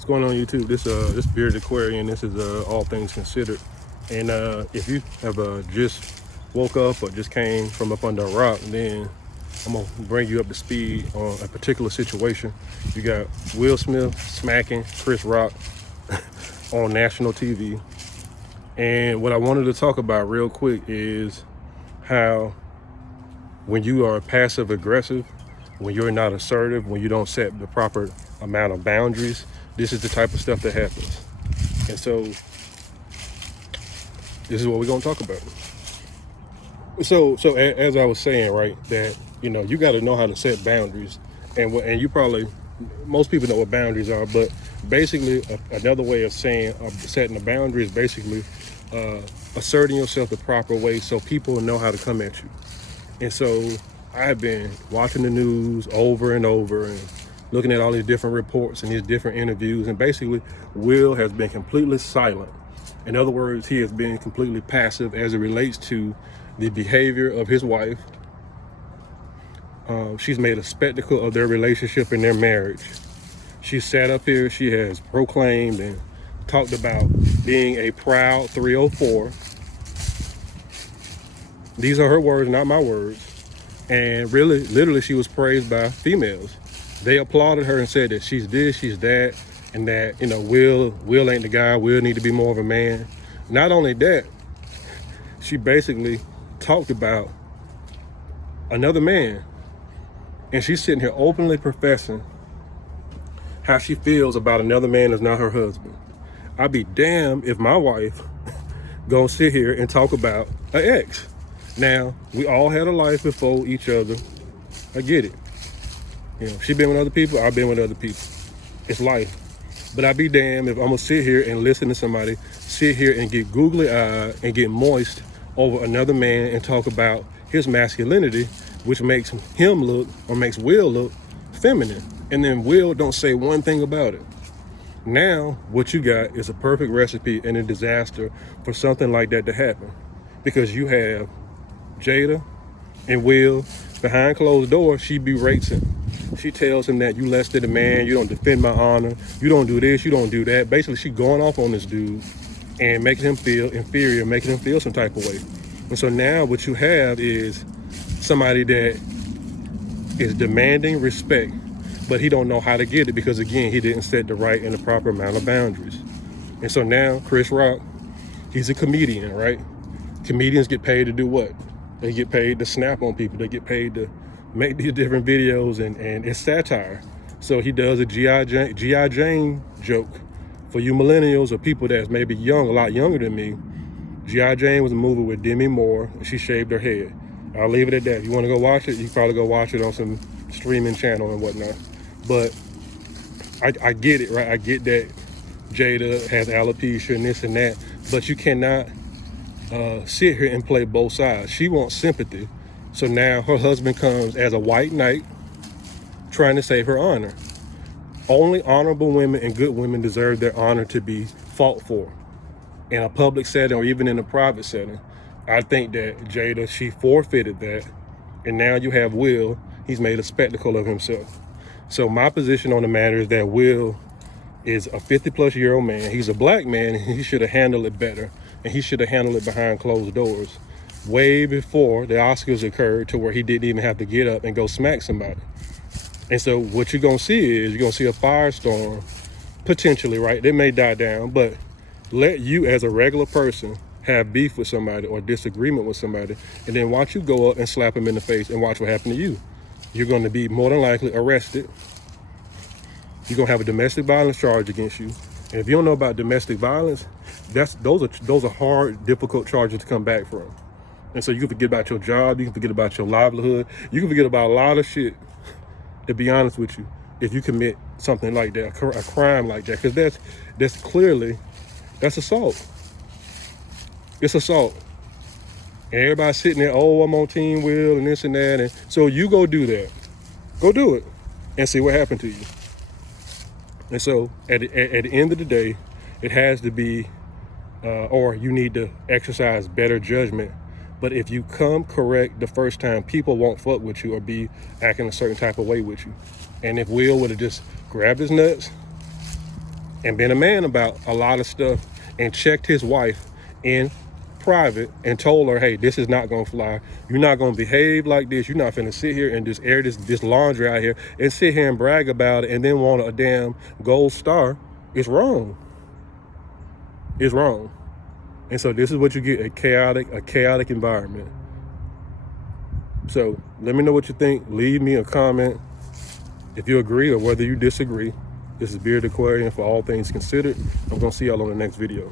What's going on YouTube? This Bearded Aquarian. This is All Things Considered. And if you have just woke up or just came from up under a rock, then I'm gonna bring you up to speed on a particular situation. You got Will Smith smacking Chris Rock on national TV. And what I wanted to talk about real quick is how when you are passive aggressive, when you're not assertive, when you don't set the proper amount of boundaries, this is the type of stuff that happens. And so this is what we're going to talk about. So as I was saying, right, that, you got to know how to set boundaries. And you probably, most people know what boundaries are, but basically another way of saying setting a boundary is basically asserting yourself the proper way so people know how to come at you. And so I've been watching the news over and over and looking at all these different reports and these different interviews, and basically Will has been completely silent. In other words, he has been completely passive as it relates to the behavior of his wife. She's made a spectacle of their relationship and their marriage. She sat up here, she has proclaimed and talked about being a proud 304. These are her words, not my words. And really, literally, she was praised by females. They applauded her and said that she's this, she's that, and that, Will ain't the guy, Will need to be more of a man. Not only that, she basically talked about another man. And she's sitting here openly professing how she feels about another man that's not her husband. I'd be damned if my wife gonna sit here and talk about an ex. Now, we all had a life before each other. I get it. She been with other people, I've been with other people. It's life. But I'd be damned if I'm gonna sit here and listen to somebody sit here and get googly-eyed and get moist over another man and talk about his masculinity, which makes him look, or makes Will look, feminine. And then Will don't say one thing about it. Now, what you got is a perfect recipe and a disaster for something like that to happen. Because you have Jada and Will behind closed doors, she berates him. She tells him that you less than a man, you don't defend my honor, you don't do this, you don't do that. Basically, she going off on this dude and making him feel inferior, making him feel some type of way. And so now what you have is somebody that is demanding respect, but he don't know how to get it because, again, he didn't set the right and the proper amount of boundaries. And so now Chris Rock, he's a comedian, right? Comedians get paid to do what? They get paid to snap on people. They get paid to make these different videos, and it's satire. So he does a G.I. Jane joke. For you millennials or people that's maybe young, a lot younger than me, G.I. Jane was a movie with Demi Moore, and she shaved her head. I'll leave it at that. If you want to go watch it, you can probably go watch it on some streaming channel and whatnot. But I get it, right? I get that Jada has alopecia and this and that, but you cannot sit here and play both sides. She wants sympathy. So now her husband comes as a white knight trying to save her honor. Only honorable women and good women deserve their honor to be fought for in a public setting or even in a private setting. I think that Jada, she forfeited that. And now you have Will, he's made a spectacle of himself. So my position on the matter is that Will is a 50-plus-year-old man. He's a black man, and he should have handled it better. And he should have handled it behind closed doors way before the Oscars occurred, to where he didn't even have to get up and go smack somebody. And so what you're going to see is you're going to see a firestorm, potentially, right? It may die down, but let you as a regular person have beef with somebody or disagreement with somebody, and then watch you go up and slap him in the face and watch what happened to you. You're going to be more than likely arrested. You're going to have a domestic violence charge against you. And if you don't know about domestic violence, those are hard, difficult charges to come back from. And so you can forget about your job, you can forget about your livelihood, you can forget about a lot of shit, to be honest with you, if you commit something like that, a crime like that, because that's assault. It's assault. And everybody's sitting there, oh, I'm on Team Will and this and that. And so you go do that. Go do it and see what happened to you. And so at the end of the day, it has to be, or you need to exercise better judgment. But if you come correct the first time, people won't fuck with you or be acting a certain type of way with you. And if Will would have just grabbed his nuts and been a man about a lot of stuff and checked his wife in private and told her, hey, this is not gonna fly. You're not gonna behave like this. You're not finna sit here and just air this laundry out here and sit here and brag about it and then want a damn gold star. It's wrong. It's wrong. And so this is what you get, a chaotic environment. So let me know what you think. Leave me a comment if you agree or whether you disagree. This is Bearded Aquarian for All Things Considered. I'm gonna see y'all on the next video.